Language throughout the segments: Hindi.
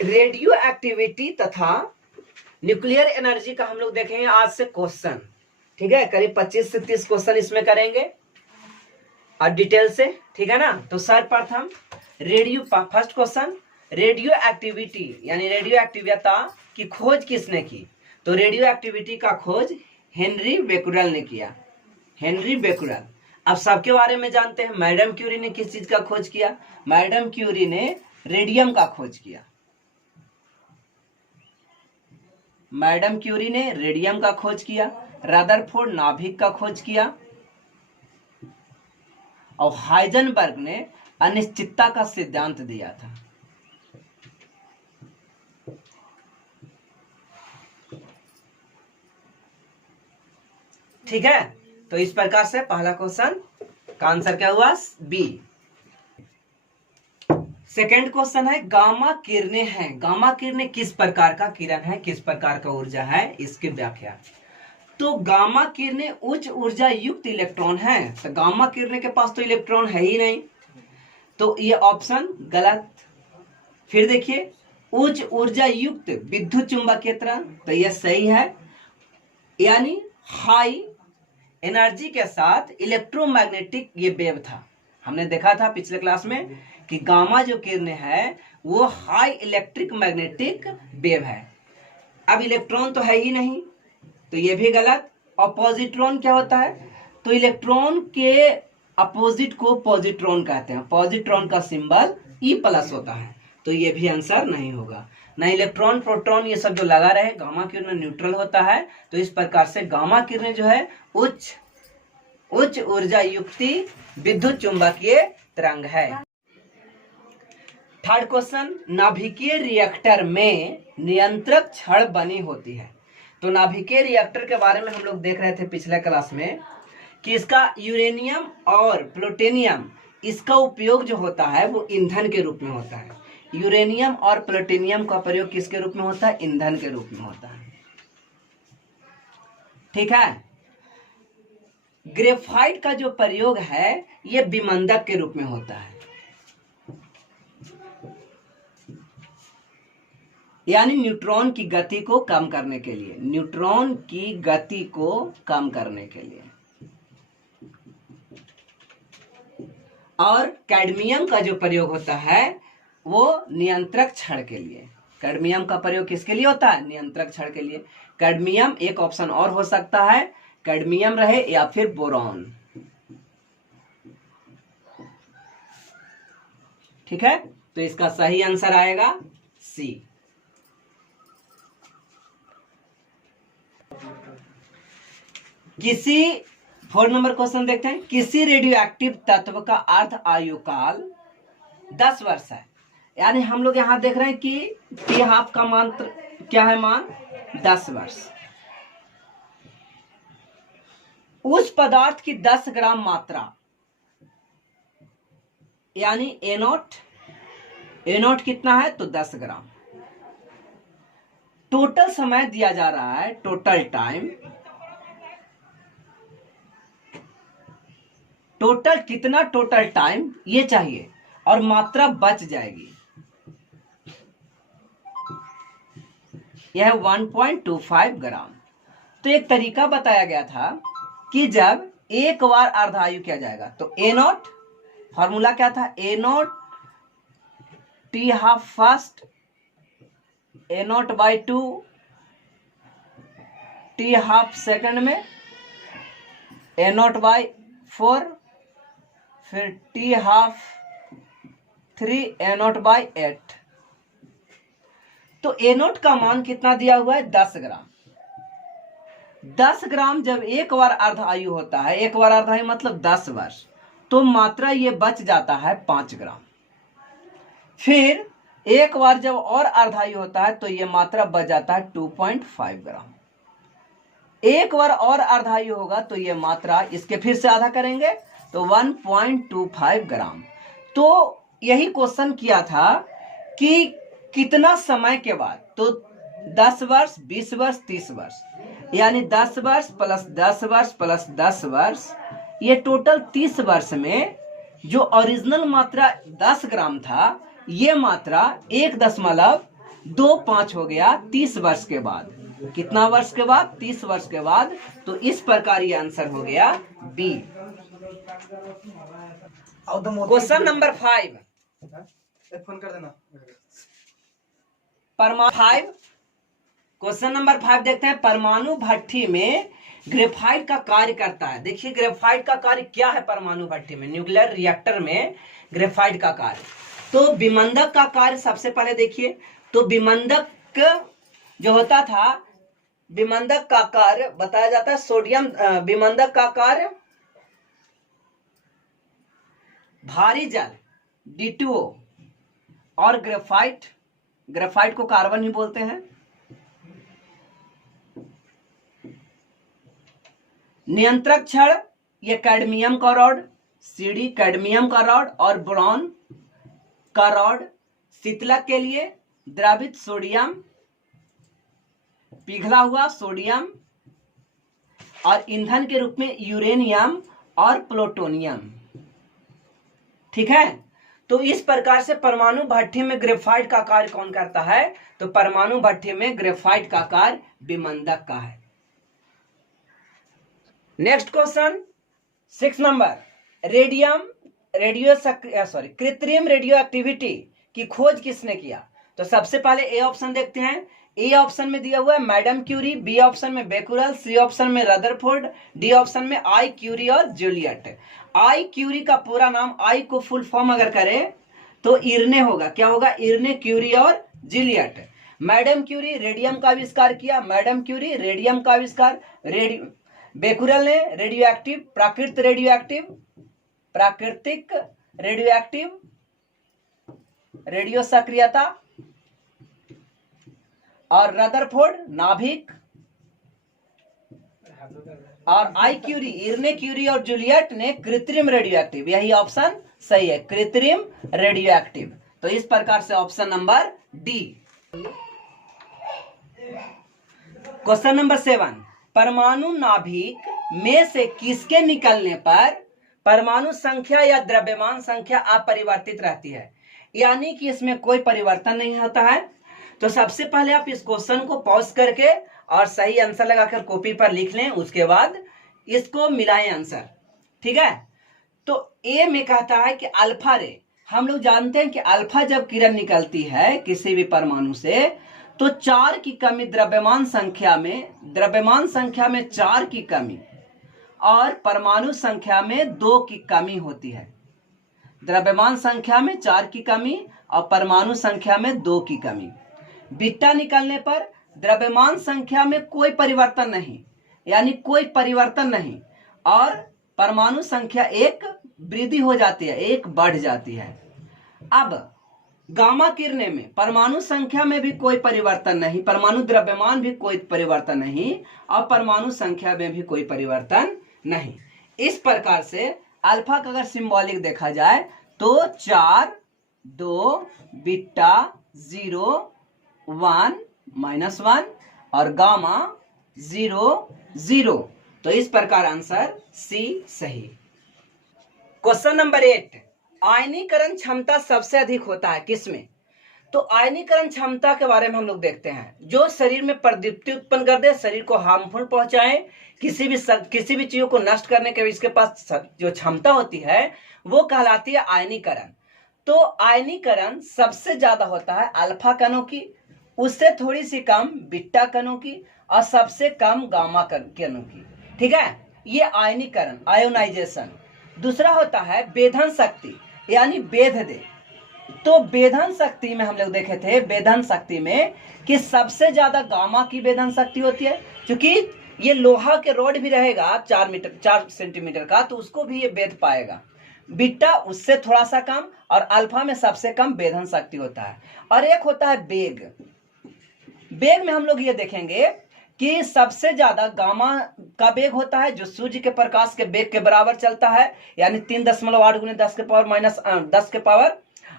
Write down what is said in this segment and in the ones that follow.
रेडियो एक्टिविटी तथा न्यूक्लियर एनर्जी का हम लोग देखेंगे आज से क्वेश्चन। ठीक है, करीब 25 से 30 क्वेश्चन इसमें करेंगे और डिटेल से। ठीक है ना। तो सर्वप्रथम फर्स्ट क्वेश्चन, रेडियो एक्टिविटी यानी रेडियो एक्टिविता की खोज किसने की? तो रेडियो एक्टिविटी का खोज हेनरी बेकुरल ने किया। Henry Becquerel. अब सबके बारे में जानते हैं। मैडम क्यूरी ने किस चीज का खोज किया? मैडम क्यूरी ने रेडियम का खोज किया। मैडम क्यूरी ने रेडियम का खोज किया। रदरफोर्ड नाभिक का खोज किया और हाइजेनबर्ग ने अनिश्चितता का सिद्धांत दिया था। ठीक है, तो इस प्रकार से पहला क्वेश्चन का आंसर क्या हुआ? बी। सेकेंड क्वेश्चन है गामा किरणें हैं। गामा किरणें किस प्रकार का किरण है, किस प्रकार का ऊर्जा है, इसकी व्याख्या। तो गामा किरणें उच्च ऊर्जा युक्त इलेक्ट्रॉन है। तो गामा किरणें के पास तो इलेक्ट्रॉन है ही नहीं, तो ये ऑप्शन गलत। फिर देखिए, उच्च ऊर्जा युक्त विद्युत चुंबकीय तरंग, तो यह सही है। यानी हाई एनर्जी के साथ इलेक्ट्रोमैग्नेटिक ये वेव था। हमने देखा था पिछले क्लास में कि गामा जो किरणें है वो हाई इलेक्ट्रिक मैग्नेटिक वेव है। अब इलेक्ट्रॉन तो है ही नहीं, तो ये भी गलत। और पॉजिट्रॉन क्या होता है? तो इलेक्ट्रॉन के अपोजिट को पॉजिट्रॉन कहते हैं। पॉजिट्रॉन का सिंबल E+ होता है, तो ये भी आंसर नहीं होगा। ना इलेक्ट्रॉन प्रोटॉन ये सब जो लगा रहे, गामा किरण न्यूट्रल होता है। तो इस प्रकार से गामा किरणें जो है उच्च ऊर्जा युक्ति विद्युत चुंबकीय तरंग है। थर्ड क्वेश्चन, नाभिकीय रिएक्टर में नियंत्रक छड़ बनी होती है। तो नाभिकीय रिएक्टर के बारे में हम लोग देख रहे थे पिछले क्लास में कि इसका यूरेनियम और प्लूटोनियम, इसका उपयोग जो होता है वो ईंधन के रूप में होता है। यूरेनियम और प्लूटोनियम का प्रयोग किसके रूप में होता है? ईंधन के रूप में होता है। ठीक है। ग्रेफाइट का जो प्रयोग है ये विमंदक के रूप में होता है, यानी न्यूट्रॉन की गति को कम करने के लिए। न्यूट्रॉन की गति को कम करने के लिए। और कैडमियम का जो प्रयोग होता है वो नियंत्रक छड़ के लिए। कैडमियम का प्रयोग किसके लिए होता है? नियंत्रक छड़ के लिए। कैडमियम, एक ऑप्शन और हो सकता है, कैडमियम रहे या फिर बोरॉन। ठीक है, तो इसका सही आंसर आएगा सी। किसी 4 नंबर क्वेश्चन देखते हैं। किसी रेडियो एक्टिव तत्व का अर्ध आयुकाल 10 वर्ष है। यानी हम लोग यहां देख रहे हैं कि T½ का मान क्या है? मान 10 वर्ष। उस पदार्थ की 10 ग्राम मात्रा, यानी A0 कितना है? तो 10 ग्राम। टोटल समय दिया जा रहा है, टोटल टाइम, टोटल कितना टोटल टाइम ये चाहिए और मात्रा बच जाएगी। यह 1.25 ग्राम। तो एक तरीका बताया गया था कि जब एक बार अर्धायु किया जाएगा तो A0, फॉर्मूला क्या था? A0 T½ first, A0/2 T½ second में, A0/4, फिर T½ 3 A0/8। तो A0 का मान कितना दिया हुआ है? 10 ग्राम। 10 ग्राम जब एक बार अर्धायु होता है, एक बार अर्धायु मतलब 10 वर्ष, तो मात्रा ये बच जाता है 5 ग्राम। फिर एक बार जब और अर्धायु होता है तो ये मात्रा बच जाता है 2.5 ग्राम। एक बार और अर्धायु होगा तो ये मात्रा, इसके फिर से आधा करेंगे तो 1.25 ग्राम। तो यही क्वेश्चन किया था कि कितना समय के बाद, तो 10 वर्ष, 20 वर्ष, 30 वर्ष, यानी 10 वर्ष प्लस 10 वर्ष प्लस 10 वर्ष, ये टोटल 30 वर्ष में जो ओरिजिनल मात्रा 10 ग्राम था, ये मात्रा 1.5 2 5 हो गया 30 वर्ष के बाद। कितना वर्ष के बाद? 30 वर्ष के बाद। तो इस प्रकार ये आंसर हो गया बी। क्वेश्चन नंबर 5, फोन कर देना। क्वेश्चन नंबर 5 देखते हैं। परमाणु भट्ठी में ग्रेफाइट का कार्य करता है। देखिए ग्रेफाइट का कार्य क्या है परमाणु भट्ठी में, न्यूक्लियर रिएक्टर में ग्रेफाइट का कार्य। तो विमंदक का कार्य सबसे पहले देखिए। तो विमंदक जो होता था, विमंदक का कार्य बताया जाता है सोडियम। विमंदक का कार्य भारी जल D2O और ग्रेफाइट को कार्बन ही बोलते हैं। नियंत्रक क्षण ये कैडमियम का रॉड, CD कैडमियम का रॉड और बोरॉन का रॉड। शीतलक के लिए द्रवित सोडियम, पिघला हुआ सोडियम और ईंधन के रूप में यूरेनियम और प्लूटोनियम। ठीक है, तो इस प्रकार से परमाणु भट्ठी में ग्रेफाइट का कार्य कौन करता है? तो परमाणु भट्ठी में ग्रेफाइट का कार्य विमंदक का है। नेक्स्ट क्वेश्चन 6 नंबर, कृत्रिम रेडियो एक्टिविटी की खोज किसने किया? तो सबसे पहले ए ऑप्शन देखते हैं। ए ऑप्शन में दिया हुआ है मैडम क्यूरी, बी ऑप्शन में बेकुरल, सी ऑप्शन में रदरफोर्ड, डी ऑप्शन में आई क्यूरी और जूलियट। आई क्यूरी का पूरा नाम, आई को फुल फॉर्म अगर करें तो इरने होगा। क्या होगा? इरने, क्यूरी और जूलियट। मैडम क्यूरी रेडियम का आविष्कार किया, मैडम क्यूरी रेडियम का आविष्कार। बेकुरल ने रेडियो एक्टिव, प्राकृतिक रेडियो एक्टिव, रेडियो सक्रियता, और रदरफोर्ड नाभिक, और आई क्यूरी, इरने क्यूरी और जूलियट ने कृत्रिम रेडियो एक्टिव। यही ऑप्शन सही है, कृत्रिम रेडियो एक्टिव। तो इस प्रकार से option number D. Question number 7, परमाणु नाभिक में से किसके निकलने पर परमाणु संख्या या द्रव्यमान संख्या अपरिवर्तित रहती है? यानी कि इसमें कोई परिवर्तन नहीं होता है। तो सबसे पहले आप इस क्वेश्चन को पॉज करके और सही आंसर लगाकर कॉपी पर लिख लें, उसके बाद इसको मिलाएं आंसर। ठीक है, तो ए में कहता है कि अल्फा रे। हम लोग जानते हैं कि अल्फा जब किरण निकलती है किसी भी परमाणु से तो 4 की कमी द्रव्यमान संख्या में 4 की कमी और परमाणु संख्या में 2 की कमी होती है। द्रव्यमान संख्या में 4 की कमी और परमाणु संख्या में 2 की कमी। बीटा निकलने पर द्रव्यमान संख्या में कोई परिवर्तन नहीं, यानी कोई परिवर्तन नहीं, और परमाणु संख्या 1 वृद्धि हो जाती है, 1 बढ़ जाती है। अब गामा किरणें में परमाणु संख्या में भी कोई परिवर्तन नहीं, परमाणु द्रव्यमान भी कोई परिवर्तन नहीं और परमाणु संख्या में भी कोई परिवर्तन नहीं। इस प्रकार से अल्फा का अगर सिंबॉलिक देखा जाए तो 4, 2, बीटा 0, 1, -1 और गामा 0, 0। तो इस प्रकार आंसर सी सही। क्वेश्चन नंबर 8, आयनीकरण क्षमता सबसे अधिक होता है किसमें? तो आयनीकरण क्षमता के बारे में हम लोग देखते हैं। जो शरीर में प्रदीप्ति उत्पन्न कर दे, शरीर को हार्मफुल पहुंचाए, किसी भी चीजों को नष्ट करने के इसके पास जो क्षमता होती है वो कहलाती है आयनीकरण। तो आयनीकरण सबसे ज्यादा होता है अल्फा कणों की, उससे थोड़ी सी कम बीटा कणों की और सबसे कम गामा कणों की। ठीक है, ये आयनीकरण, आयोनाइजेशन। दूसरा होता है वेधन शक्ति, यानी वेध दे। तो वेधन शक्ति में हम लोग देखे थे, वेधन शक्ति में कि सबसे ज्यादा गामा की वेधन शक्ति होती है, क्योंकि ये लोहा के रॉड भी रहेगा 4 सेंटीमीटर का, तो उसको भी ये वेध पाएगा। बीटा उससे थोड़ा सा कम और अल्फा में सबसे कम वेधन शक्ति होता है। और एक होता है वेग। वेग में हम लोग ये देखेंगे कि सबसे ज्यादा गामा का वेग होता है जो सूर्य के प्रकाश के वेग के बराबर चलता है, यानी 3.8 ×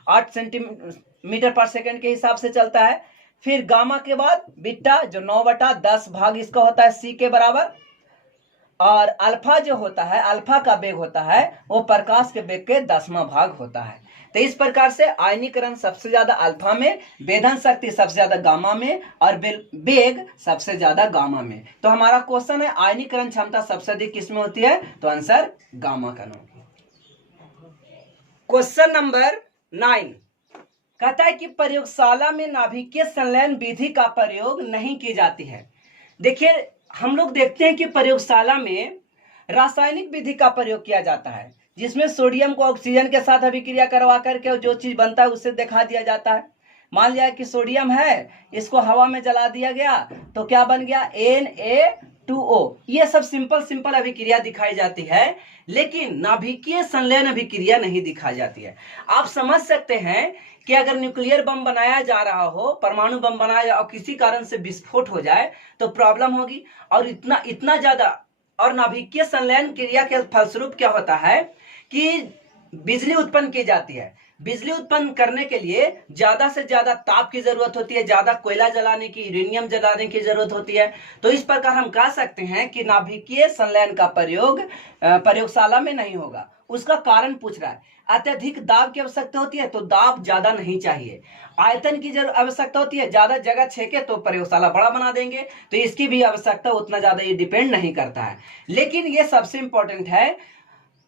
10⁻⁸ सेंटीमीटर पर सेकंड के हिसाब से चलता है। फिर गामा के बाद बीटा जो 9/10 भाग इसका होता है सी के बराबर, और अल्फा जो होता है, अल्फा का वेग होता है वो प्रकाश के वेग के 10वां भाग होता है। तो इस प्रकार से आयनीकरण सबसे ज्यादा अल्फा में, वेधन शक्ति सबसे ज्यादा गामा में और वेग सबसे ज्यादा गामा में। तो हमारा क्वेश्चन है आयनीकरण क्षमता सबसे अधिक किसमें होती है, तो आंसर गामा कण होगी। क्वेश्चन नंबर 9 कहता है कि प्रयोगशाला में नाभिकीय संलयन विधि का प्रयोग नहीं की जाती है। देखिए हम लोग देखते हैं कि प्रयोगशाला में रासायनिक विधि का प्रयोग किया जाता है, जिसमें सोडियम को ऑक्सीजन के साथ अभिक्रिया करवा करके जो चीज बनता है उससे दिखा दिया जाता है। मान लिया कि सोडियम है, इसको हवा में जला दिया गया तो क्या बन गया, Na2O। ये सब सिंपल अभिक्रिया दिखाई जाती है, लेकिन नाभिकीय संलयन अभिक्रिया नहीं दिखाई जाती है। आप समझ सकते हैं कि अगर न्यूक्लियर बम बनाया जा रहा हो, परमाणु बम बनाया जाए और किसी कारण से विस्फोट हो जाए तो प्रॉब्लम होगी। और इतना ज्यादा, और नाभिकीय संलयन क्रिया के फलस्वरूप क्या होता है कि बिजली उत्पन्न की जाती है। बिजली उत्पन्न करने के लिए ज्यादा से ज्यादा ताप की जरूरत होती है, ज्यादा कोयला जलाने की, यूरेनियम जलाने की जरूरत होती है। तो इस प्रकार हम कह सकते हैं कि नाभिकीय संलयन का प्रयोग प्रयोगशाला में नहीं होगा। उसका कारण पूछ रहा है, अत्यधिक दाब की आवश्यकता होती है तो दाब ज्यादा नहीं चाहिए, आयतन की आवश्यकता होती है, ज्यादा जगह छेके तो प्रयोगशाला बड़ा बना देंगे, तो इसकी भी आवश्यकता उतना ज्यादा ये डिपेंड नहीं करता है। लेकिन ये सबसे इंपॉर्टेंट है,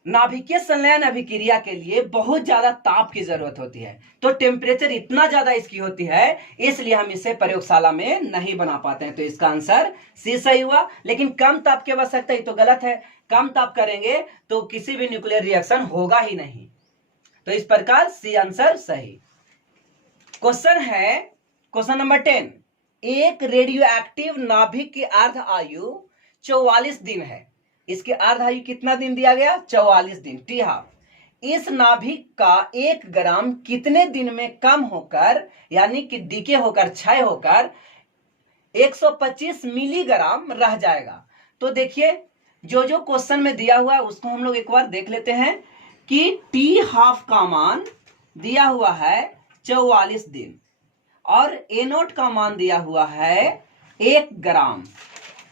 नाभिकीय संलयन अभिक्रिया के लिए बहुत ज्यादा ताप की जरूरत होती है, तो टेम्परेचर इतना ज्यादा इसकी होती है, इसलिए हम इसे प्रयोगशाला में नहीं बना पाते हैं। तो इसका आंसर सी सही हुआ। लेकिन कम ताप की आवश्यकता ही तो गलत है, कम ताप करेंगे तो किसी भी न्यूक्लियर रिएक्शन होगा ही नहीं। तो इस प्रकार सी आंसर सही। क्वेश्चन है क्वेश्चन नंबर 10, एक रेडियो एक्टिव नाभिक की अर्ध आयु 44 दिन है। इसके अर्ध आयु कितना दिन दिया गया, 44 दिन, टी हाफ। इस नाभिक का 1 ग्राम कितने दिन में कम होकर, यानी कि डीके होकर, क्षय होकर 125 मिलीग्राम रह जाएगा। तो देखिए जो क्वेश्चन में दिया हुआ है उसको हम लोग एक बार देख लेते हैं कि टी हाफ का मान दिया हुआ है 44 दिन और ए नोट का मान दिया हुआ है 1 ग्राम,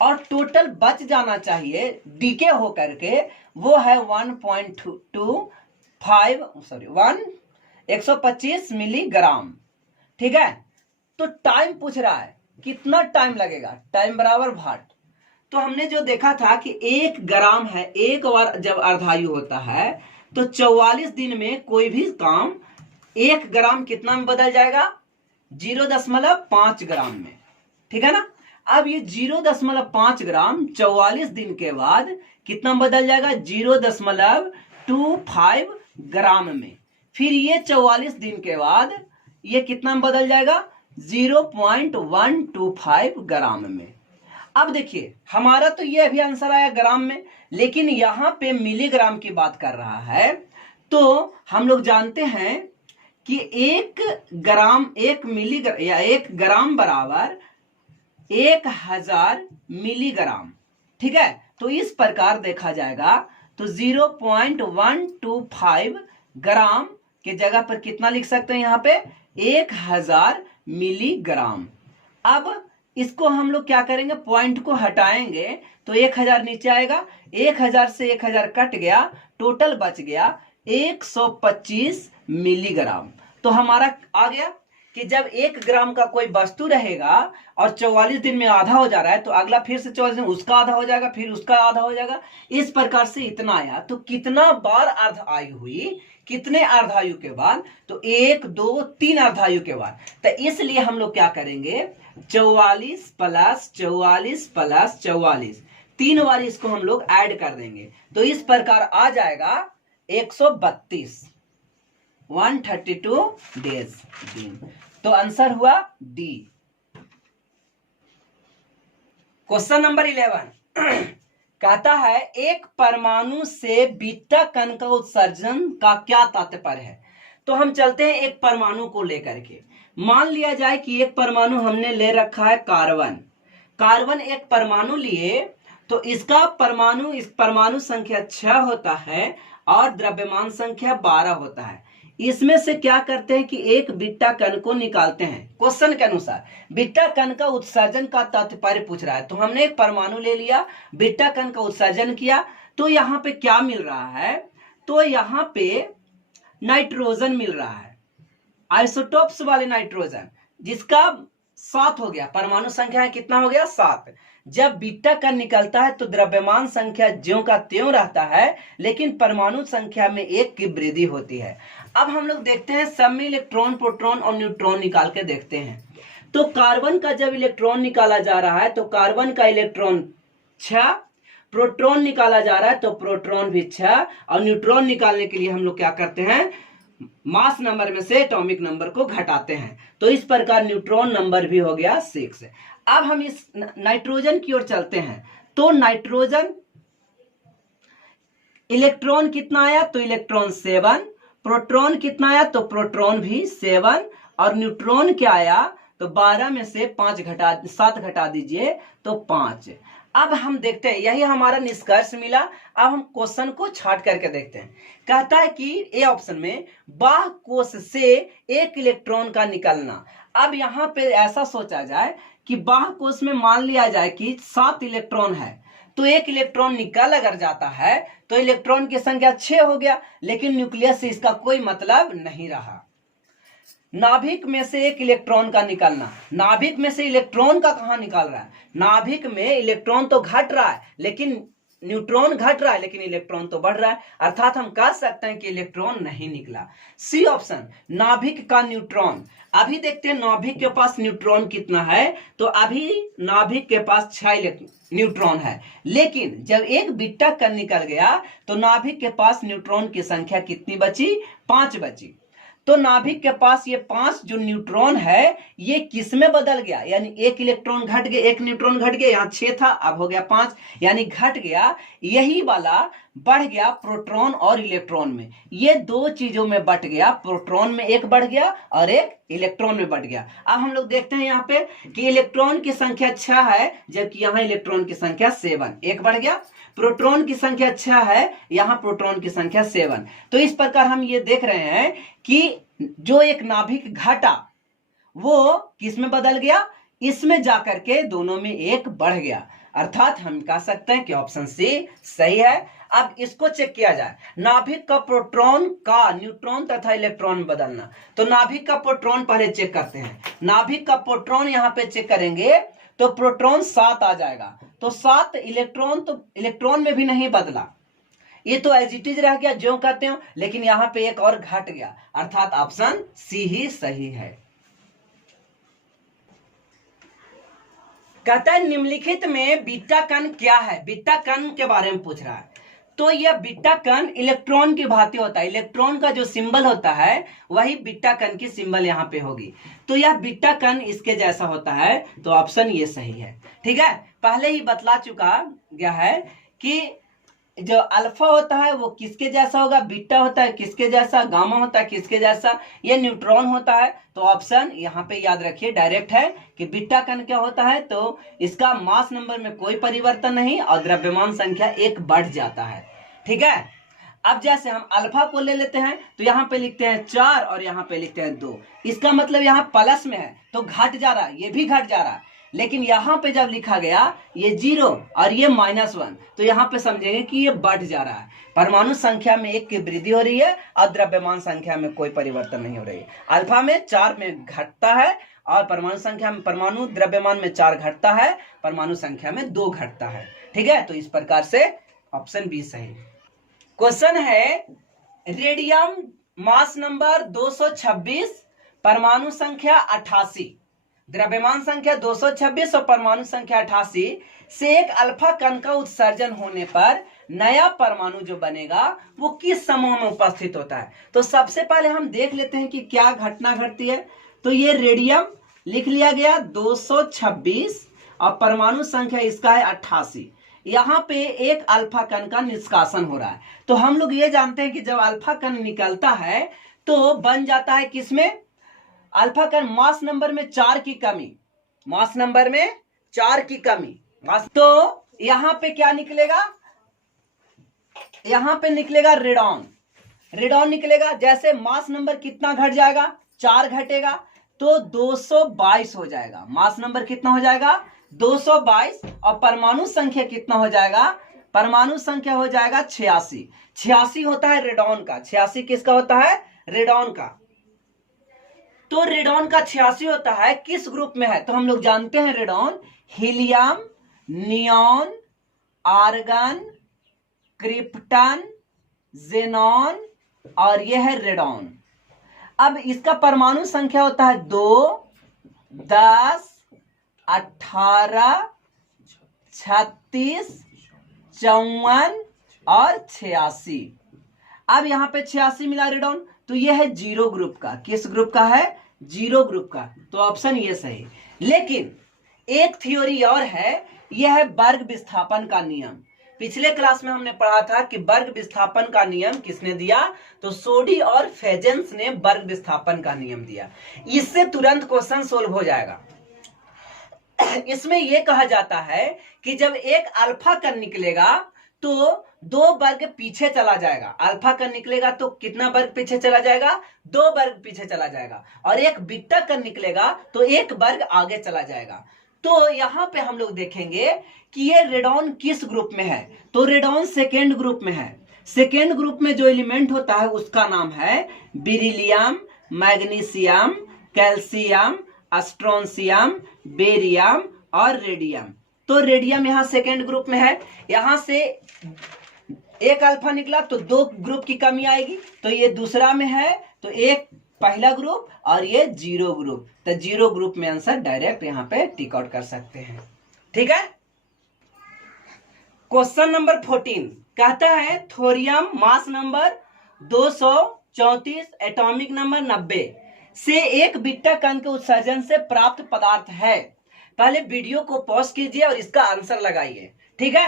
और टोटल बच जाना चाहिए डीके होकर के, वो है 125 मिलीग्राम। ठीक है, तो टाइम पूछ रहा है कितना टाइम लगेगा, टाइम बराबर भाट। तो हमने जो देखा था कि 1 ग्राम है, एक बार जब अर्धायु होता है तो 44 दिन में कोई भी काम 1 ग्राम कितना में बदल जाएगा, 0.5 ग्राम में। ठीक है ना। अब ये 0.5 ग्राम 44 दिन के बाद कितना बदल जाएगा, 0.25 ग्राम में। फिर ये 44 दिन के बाद ये कितना बदल जाएगा, 0.125 ग्राम में। अब देखिए हमारा तो ये अभी आंसर आया ग्राम में, लेकिन यहाँ पे मिलीग्राम की बात कर रहा है। तो हम लोग जानते हैं कि 1 ग्राम 1 मिलीग्राम या 1 ग्राम बराबर 1000 मिलीग्राम। ठीक है, तो इस प्रकार देखा जाएगा तो 0.125 ग्राम के जगह पर कितना लिख सकते हैं, यहाँ पे 1000 मिलीग्राम। अब इसको हम लोग क्या करेंगे, पॉइंट को हटाएंगे तो 1000 नीचे आएगा, 1000 से 1000 कट गया, टोटल बच गया 125 मिलीग्राम। तो हमारा आ गया कि जब 1 ग्राम का कोई वस्तु रहेगा और 44 दिन में आधा हो जा रहा है तो अगला फिर से 44 दिन उसका आधा हो जाएगा, फिर उसका आधा हो जाएगा, इस प्रकार से इतना आया। तो कितना बार अर्ध आयु हुई, कितने अर्धायु के बाद, तो 1 2 3 अर्धायु के बाद। तो इसलिए हम लोग क्या करेंगे, 44 प्लस 44 प्लस 44, 3 बार इसको हम लोग ऐड कर देंगे, तो इस प्रकार आ जाएगा 132, 132 डेज दिन। तो आंसर हुआ डी। क्वेश्चन नंबर 11 कहता है एक परमाणु से बीटा कण का उत्सर्जन का क्या तात्पर्य है। तो हम चलते हैं एक परमाणु को लेकर के। मान लिया जाए कि एक परमाणु हमने ले रखा है कार्बन एक परमाणु लिए, तो इसका परमाणु इस परमाणु संख्या 6 होता है और द्रव्यमान संख्या 12 होता है। इसमें से क्या करते हैं कि एक बीटा कण को निकालते हैं। क्वेश्चन के अनुसार बीटा कण का उत्सर्जन का तात्पर्य पूछ रहा है, तो हमने एक परमाणु ले लिया, बीटा कण का उत्सर्जन किया, तो यहाँ पे क्या मिल रहा है, तो यहाँ पे नाइट्रोजन मिल रहा है, आइसोटोप्स वाले नाइट्रोजन, जिसका 7 हो गया, परमाणु संख्या कितना हो गया 7। जब बीटा कण निकलता है तो द्रव्यमान संख्या ज्यों का त्यों रहता है, लेकिन परमाणु संख्या में 1 की वृद्धि होती है। अब हम लोग देखते हैं सब में इलेक्ट्रॉन, प्रोटॉन और न्यूट्रॉन निकाल के देखते हैं। तो कार्बन का जब इलेक्ट्रॉन निकाला जा रहा है तो कार्बन का इलेक्ट्रॉन 6, प्रोटॉन निकाला जा रहा है तो प्रोटॉन भी 6, और न्यूट्रॉन निकालने के लिए हम लोग क्या करते हैं, मास नंबर में से एटॉमिक नंबर को घटाते हैं। तो इस प्रकार न्यूट्रॉन नंबर भी हो गया 6। अब हम इस नाइट्रोजन की ओर चलते हैं। तो नाइट्रोजन इलेक्ट्रॉन कितना आया, तो इलेक्ट्रॉन 7, प्रोटॉन कितना आया, तो प्रोटॉन भी 7, और न्यूट्रॉन क्या आया, तो 12 में से 7 घटा दीजिए तो 5। अब हम देखते हैं, यही हमारा निष्कर्ष मिला। अब हम क्वेश्चन को छाट करके देखते हैं। कहता है कि ए ऑप्शन में बाह्य कोश से 1 इलेक्ट्रॉन का निकलना। अब यहाँ पे ऐसा सोचा जाए कि बाह्य कोश में मान लिया जाए कि 7 इलेक्ट्रॉन है, तो 1 इलेक्ट्रॉन निकल अगर जाता है तो इलेक्ट्रॉन की संख्या 6 हो गया, लेकिन न्यूक्लियस से इसका कोई मतलब नहीं रहा। नाभिक में से 1 इलेक्ट्रॉन का निकलना, नाभिक में से इलेक्ट्रॉन का कहां निकल रहा है, नाभिक में इलेक्ट्रॉन तो घट रहा है, लेकिन न्यूट्रॉन घट रहा है, लेकिन इलेक्ट्रॉन तो बढ़ रहा है, अर्थात हम कह सकते हैं कि इलेक्ट्रॉन नहीं निकला। सी ऑप्शन, नाभिक का न्यूट्रॉन। अभी देखते हैं नाभिक के पास न्यूट्रॉन कितना है, तो अभी नाभिक के पास 6 न्यूट्रॉन है, लेकिन जब एक बीटा कण निकल गया तो नाभिक के पास न्यूट्रॉन की संख्या कितनी बची, 5 बची। तो नाभिक के पास ये 5 जो न्यूट्रॉन है ये किस में बदल गया, यानी 1 इलेक्ट्रॉन घट गया, 1 न्यूट्रॉन घट गया, यहाँ 6 था अब हो गया 5, यानी घट गया, यही वाला बढ़ गया प्रोटॉन और इलेक्ट्रॉन में। ये 2 चीजों में बट गया, प्रोटॉन में 1 बढ़ गया और 1 इलेक्ट्रॉन में बढ़ गया। अब हम लोग देखते हैं यहाँ पे कि इलेक्ट्रॉन की संख्या 6 है, जबकि यहाँ इलेक्ट्रॉन की संख्या 7, 1 बढ़ गया। प्रोटॉन की संख्या 6 है, यहाँ प्रोटॉन की संख्या 7। तो इस प्रकार हम ये देख रहे हैं कि जो एक नाभिक घटा वो किस में बदल गया, इसमें जाकर के दोनों में 1 बढ़ गया, अर्थात हम कह सकते हैं कि ऑप्शन सी सही है। अब इसको चेक किया जाए, नाभिक का प्रोटॉन का न्यूट्रॉन तथा इलेक्ट्रॉन में बदलना। तो नाभिक का प्रोटॉन पहले चेक करते हैं, नाभिक का प्रोटॉन यहाँ पे चेक करेंगे तो प्रोटॉन 7 आ जाएगा, तो 7 इलेक्ट्रॉन, तो इलेक्ट्रॉन में भी नहीं बदला, ये तो एज इट इज रह गया जो कहते हो, लेकिन यहाँ पे 1 और घट गया, अर्थात ऑप्शन सी ही सही है। कहता है निम्नलिखित में बीटा कण क्या है, बीटा कण के बारे में पूछ रहा है। तो यह बीटा कण इलेक्ट्रॉन की भांति होता है, इलेक्ट्रॉन का जो सिंबल होता है वही बीटा कण की सिंबल यहाँ पे होगी, तो यह बीटा कण इसके जैसा होता है, तो ऑप्शन ये सही है। ठीक है, पहले ही बतला चुका गया है कि जो अल्फा होता है वो किसके जैसा होगा, बीटा होता है किसके जैसा, गामा होता है किसके जैसा, ये न्यूट्रॉन होता है। तो ऑप्शन यहाँ पे याद रखिए डायरेक्ट है कि बीटा कण क्या होता है, तो इसका मास नंबर में कोई परिवर्तन नहीं और द्रव्यमान संख्या 1 बढ़ जाता है। ठीक है, अब जैसे हम अल्फा को ले लेते हैं तो यहाँ पे लिखते हैं 4 और यहाँ पे लिखते हैं 2, इसका मतलब यहाँ प्लस में है तो घट जा रहा है, ये भी घट जा रहा है, लेकिन यहाँ पे जब लिखा गया ये 0 और ये -1, तो यहाँ पे समझेंगे कि ये बढ़ जा रहा है, परमाणु संख्या में 1 की वृद्धि हो रही है और द्रव्यमान संख्या में कोई परिवर्तन नहीं हो रही है। अल्फा में 4 में घटता है और परमाणु संख्या में, परमाणु द्रव्यमान में 4 घटता है, परमाणु संख्या में 2 घटता है। ठीक है, तो इस प्रकार से ऑप्शन बी सही। क्वेश्चन है रेडियम मास नंबर 226, परमाणु संख्या 88, द्रव्यमान संख्या 226 और परमाणु संख्या 88 से एक अल्फा कण का उत्सर्जन होने पर नया परमाणु जो बनेगा वो किस समूह में उपस्थित होता है। तो सबसे पहले हम देख लेते हैं कि क्या घटना घटती है। तो ये रेडियम लिख लिया गया 226 और परमाणु संख्या इसका है 88, यहाँ पे एक अल्फा कण का निष्कासन हो रहा है। तो हम लोग ये जानते हैं कि जब अल्फा कण निकलता है तो बन जाता है किसमें, अल्फा कण मास नंबर में 4 की कमी, मास नंबर में 4 की कमी, तो यहाँ पे क्या निकलेगा, यहाँ पे निकलेगा रेडॉन, रेडॉन निकलेगा। जैसे मास नंबर कितना घट जाएगा, 4 घटेगा तो 222 हो जाएगा, मास नंबर कितना हो जाएगा 222, और परमाणु संख्या कितना हो जाएगा, परमाणु संख्या हो जाएगा 86, 86 होता है रेडॉन का, 86 किसका होता है रेडॉन का। तो रेडॉन का 86 होता है, किस ग्रुप में है? तो हम लोग जानते हैं radon helium, neon, argon, krypton, xenon और यह है रेडॉन। अब इसका परमाणु संख्या होता है 2, 10, 18, 36, 54 और 86। अब यहां पे 86 मिला रेडॉन, तो यह है जीरो ग्रुप का। किस ग्रुप का है? जीरो ग्रुप का। तो ऑप्शन ये सही। लेकिन एक थ्योरी और है, यह है वर्ग विस्थापन का नियम। पिछले क्लास में हमने पढ़ा था कि वर्ग विस्थापन का नियम किसने दिया? तो सोडी और फेजेंस ने वर्ग विस्थापन का नियम दिया। इससे तुरंत क्वेश्चन सोल्व हो जाएगा। इसमें यह कहा जाता है कि जब एक अल्फा कण निकलेगा तो 2 वर्ग पीछे चला जाएगा। अल्फा कण निकलेगा तो कितना वर्ग पीछे चला जाएगा? 2 वर्ग पीछे चला जाएगा। और एक बीटा कण निकलेगा तो 1 वर्ग आगे चला जाएगा। तो यहां पे हम लोग देखेंगे कि ये रेडॉन किस ग्रुप में है? तो रेडॉन सेकेंड ग्रुप में है। सेकेंड ग्रुप में जो एलिमेंट होता है उसका नाम है beryllium, magnesium, calcium, strontium, barium और रेडियम। तो रेडियम यहाँ सेकेंड ग्रुप में है। यहां से एक अल्फा निकला तो 2 ग्रुप की कमी आएगी, तो ये दूसरा में है, तो एक पहला ग्रुप और ये जीरो ग्रुप। तो जीरो ग्रुप में आंसर डायरेक्ट यहाँ पे टिक आउट कर सकते हैं। ठीक है। क्वेश्चन नंबर 14 कहता है thorium mass number 234, atomic number 90 से एक बीटा कण के उत्सर्जन से प्राप्त पदार्थ है। पहले वीडियो को पॉज कीजिए और इसका आंसर लगाइए। ठीक है।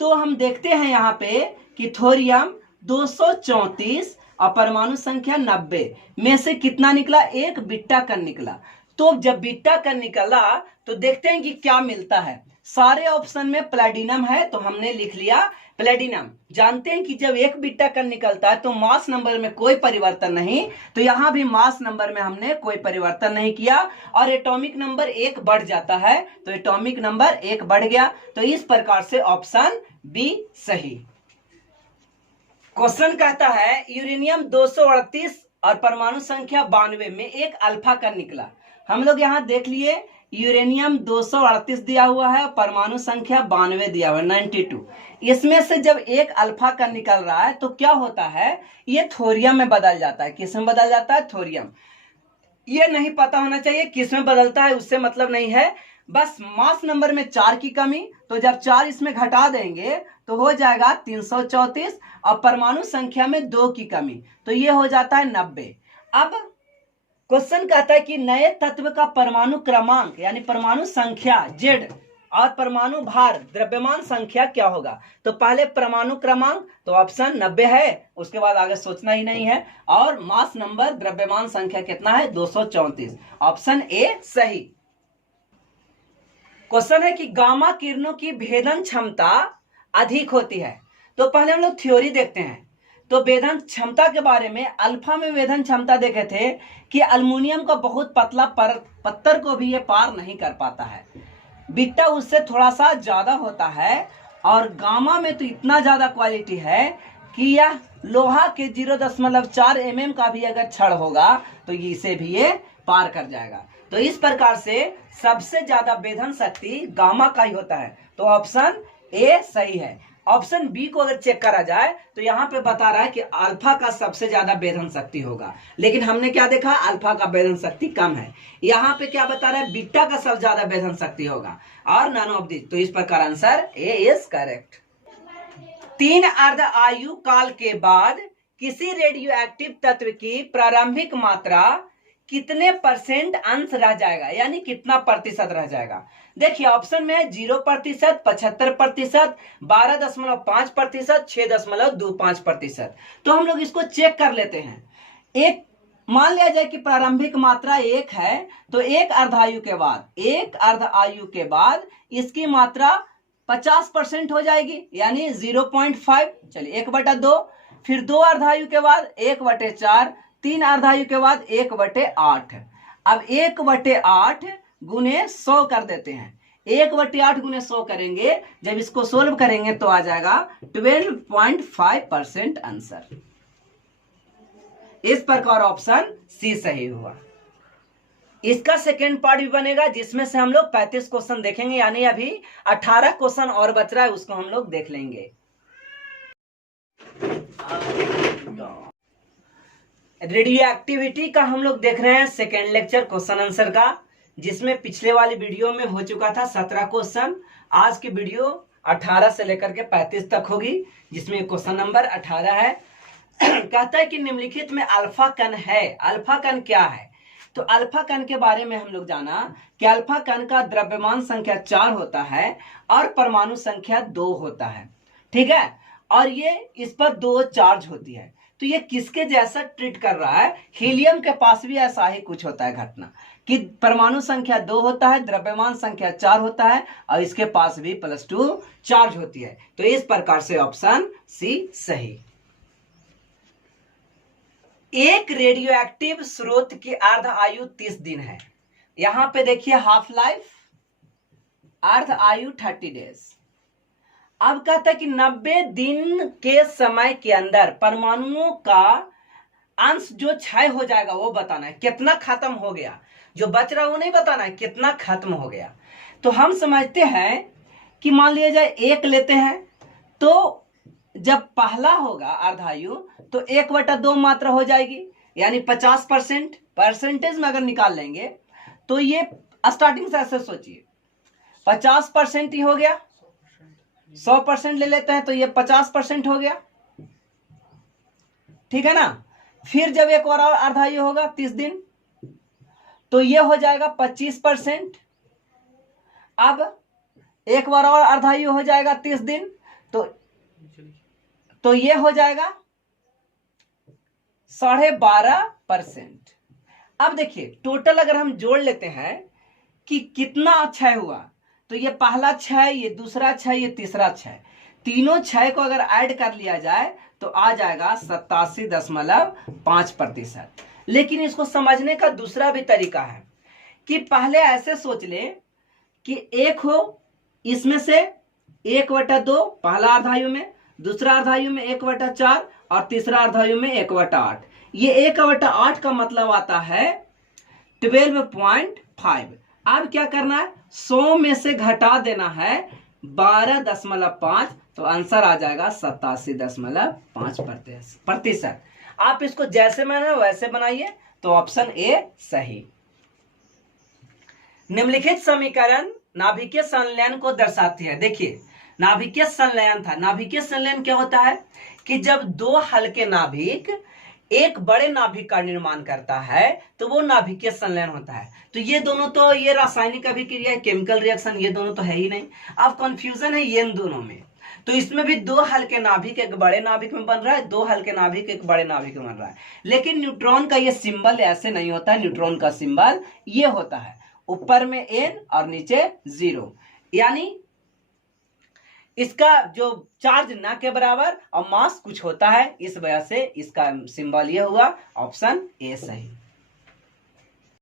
तो हम देखते हैं यहाँ पे कि थोरियम 234 और परमाणु संख्या 90 में से कितना निकला? एक बीटा कण निकला। तो जब बीटा कण निकला तो देखते हैं कि क्या मिलता है। सारे ऑप्शन में प्लैटिनम है तो हमने लिख लिया प्लैटिनम। जानते हैं कि जब एक बीटा कण निकलता है तो मास नंबर में कोई परिवर्तन नहीं, तो यहां भी मास नंबर में हमने कोई परिवर्तन नहीं किया और एटॉमिक नंबर 1 बढ़ जाता है, तो एटॉमिक नंबर 1 बढ़ गया। तो इस प्रकार से ऑप्शन बी सही। क्वेश्चन कहता है यूरेनियम 238 और परमाणु संख्या 92 में एक अल्फा कण निकला। हम लोग यहां देख लिए यूरेनियम 238 दिया हुआ है, परमाणु संख्या 92 दिया हुआ है 92। इसमें से जब एक अल्फा कण निकल रहा है तो क्या होता है? ये थोरियम में बदल जाता है। किस में बदल जाता है? थोरियम। ये नहीं पता होना चाहिए किस में बदलता है, उससे मतलब नहीं है। बस मास नंबर में 4 की कमी, तो जब 4 इसमें घटा देंगे तो हो जाएगा 334 और परमाणु संख्या में 2 की कमी, तो ये हो जाता है 90। अब क्वेश्चन कहता है कि नए तत्व का परमाणु क्रमांक यानी परमाणु संख्या Z और परमाणु भार द्रव्यमान संख्या क्या होगा? तो पहले परमाणु क्रमांक तो ऑप्शन 90 है, उसके बाद आगे सोचना ही नहीं है। और मास नंबर द्रव्यमान संख्या कितना है? 234। ऑप्शन ए सही। क्वेश्चन है कि गामा किरणों की भेदन क्षमता अधिक होती है। तो पहले हम लोग थ्योरी देखते हैं। तो वेधन क्षमता के बारे में अल्फा में वेधन क्षमता देखे थे कि अल्युमिनियम का बहुत पतला पत्थर को भी ये पार नहीं कर पाता है। बीटा उससे थोड़ा सा ज्यादा होता है और गामा में तो इतना ज्यादा क्वालिटी है कि यह लोहा के 0.4 mm का भी अगर छड़ होगा तो इसे भी ये पार कर जाएगा। तो इस प्रकार से सबसे ज्यादा वेधन शक्ति गामा का ही होता है। तो ऑप्शन ए सही है। ऑप्शन बी को अगर चेक करा जाए तो यहाँ पे बता रहा है कि अल्फा का सबसे ज्यादा वेधन शक्ति होगा, लेकिन हमने क्या देखा? अल्फा का वेधन शक्ति कम है। यहाँ पे क्या बता रहा है? बीटा का सबसे ज्यादा वेधन शक्ति होगा और नन ऑफ दिस। तो इस प्रकार आंसर ए इज करेक्ट। 3 अर्ध आयु काल के बाद किसी रेडियो एक्टिव तत्व की प्रारंभिक मात्रा कितने % अंश रह जाएगा, यानी कितना प्रतिशत रह जाएगा? देखिए ऑप्शन में है 0%, 75%, 12.5%, 6.25%। तो हम लोग इसको चेक कर लेते हैं। एक मान लिया जाए कि प्रारंभिक मात्रा 1 है, तो एक अर्धायु के बाद इसकी मात्रा 50% हो जाएगी, यानी 0.5। चलिए 1/2, फिर 2 अर्धायु के बाद 1/4, 3 अर्धायु के बाद 1/8। अब 1/8 गुने 100 कर देते हैं। 1/8 गुने 100 करेंगे, जब इसको सोल्व करेंगे तो आ जाएगा 12.5% आंसर। इस प्रकार ऑप्शन सी सही हुआ। इसका सेकेंड पार्ट भी बनेगा जिसमें से हम लोग 35 क्वेश्चन देखेंगे, यानी अभी 18 क्वेश्चन और बच रहा है, उसको हम लोग देख लेंगे। रेडियो एक्टिविटी का हम लोग देख रहे हैं सेकेंड लेक्चर क्वेश्चन आंसर का, जिसमें पिछले वाली वीडियो में हो चुका था 17 क्वेश्चन। आज की वीडियो 18 से लेकर के 35 तक होगी, जिसमें क्वेश्चन नंबर 18 है। कहता है कि निम्नलिखित में अल्फा कण है। अल्फा कण क्या है? तो अल्फा कण के बारे में हम लोग जाना कि अल्फा कण का द्रव्यमान संख्या 4 होता है और परमाणु संख्या 2 होता है, ठीक है, और ये इस पर 2 चार्ज होती है। तो ये किसके जैसा ट्रीट कर रहा है? हीलियम के पास भी ऐसा ही कुछ होता है घटना कि परमाणु संख्या 2 होता है, द्रव्यमान संख्या 4 होता है और इसके पास भी +2 चार्ज होती है। तो इस प्रकार से ऑप्शन सी सही। एक रेडियो एक्टिव स्रोत की अर्ध आयु 30 दिन है। यहां पे देखिए हाफ लाइफ, अर्ध आयु 30 डेज। अब कहता है कि 90 दिन के समय के अंदर परमाणुओं का अंश जो क्षय हो जाएगा वो बताना है, कितना खत्म हो गया, जो बच रहा वो नहीं बताना है, कितना खत्म हो गया। तो हम समझते हैं कि मान लिया जाए 1 लेते हैं, तो जब पहला होगा अर्धायु तो 1/2 मात्रा हो जाएगी, यानी 50%। परसेंटेज में अगर निकाल लेंगे तो ये स्टार्टिंग से ऐसे सोचिए, 50% ही हो गया, 100% ले लेते हैं तो ये 50% हो गया, ठीक है ना। फिर जब एक और अर्धायु होगा 30 दिन तो ये हो जाएगा 25%। अब एक बार और अर्धायु हो जाएगा 30 दिन तो ये हो जाएगा 12.5%। अब देखिए टोटल अगर हम जोड़ लेते हैं कि कितना क्षय हुआ, तो ये पहला क्षय, ये दूसरा क्षय, ये तीसरा क्षय, तीनों क्षय को अगर ऐड कर लिया जाए तो आ जाएगा 87.5%। लेकिन इसको समझने का दूसरा भी तरीका है कि पहले ऐसे सोच ले कि एक हो, इसमें से 1/2 पहला अर्धायु में, दूसरा अर्धायु में 1/4 और तीसरा अर्धायु में 1/8। ये 1/8 का मतलब आता है 12.5। अब क्या करना है, 100 में से घटा देना है 12.5, तो आंसर आ जाएगा 87.5%। आप इसको जैसे बनाए वैसे बनाइए तो ऑप्शन ए सही। निम्नलिखित समीकरण नाभिकीय संलयन को दर्शाती है। देखिए नाभिकीय संलयन था। नाभिकीय संलयन क्या होता है कि जब 2 हल्के नाभिक एक बड़े नाभिक का निर्माण करता है तो वो नाभिकीय संलयन होता है। तो ये दोनों तो, ये रासायनिक अभिक्रिया है, केमिकल रिएक्शन, ये दोनों तो है ही नहीं। अब कंफ्यूजन है ये इन दोनों में। तो इसमें भी 2 हल्के नाभिक एक बड़े नाभिक में बन रहा है, 2 हल्के नाभिक एक बड़े नाभिक में बन रहा है। लेकिन न्यूट्रॉन का ये सिंबल ऐसे नहीं होता है। न्यूट्रॉन का सिंबल ये होता है, ऊपर में n और नीचे 0, यानी इसका जो चार्ज ना के बराबर और मास कुछ होता है, इस वजह से इसका सिंबल ये हुआ। ऑप्शन ए सही।